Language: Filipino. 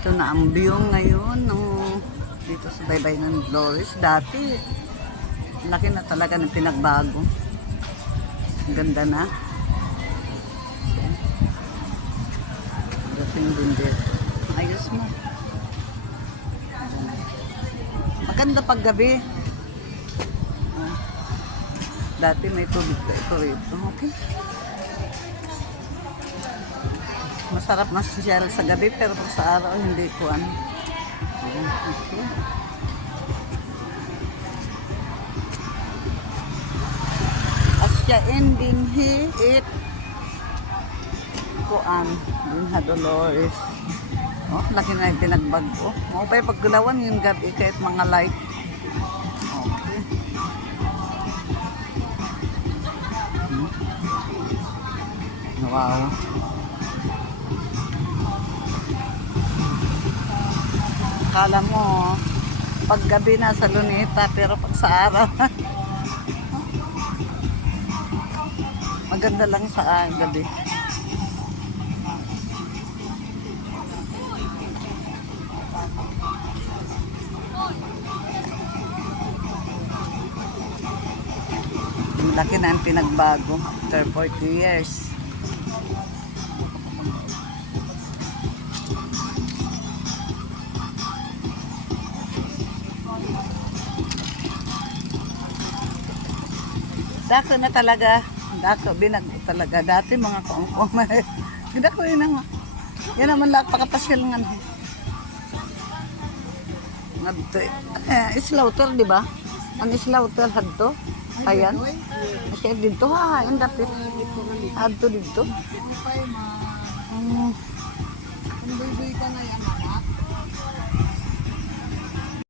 Ito na ang view ngayon dito sa baybay ng Dolores. Dati, laki na talaga ng pinagbago. Ang ganda na. So, dating din dito. Ayos mo. Maganda pag gabi. Dati may tubig pa ito rito. Okay. Masarap masyal sa gabi pero pag sa araw hindi ko ano. Okay. Asya ending it kuan din ha Dolores. Oh, laki na yung pinagbago. Mo pa paggulawan yung gabi kahit mga light. Okay. Wow. Akala mo, pag gabi nasa Luneta, pero pag sa araw, maganda lang sa gabi. Ang laki na ang pinagbago after 40 years. Dako na talaga. Dako, binago talaga. Dati mga kongkong. Dako yun ang. Yan naman lang, pakapasyal nga. Slaughter, di ba? Ang slaughter, hadto. Ayan. Kasi dito, ha. Ang dapit. Hadto dito.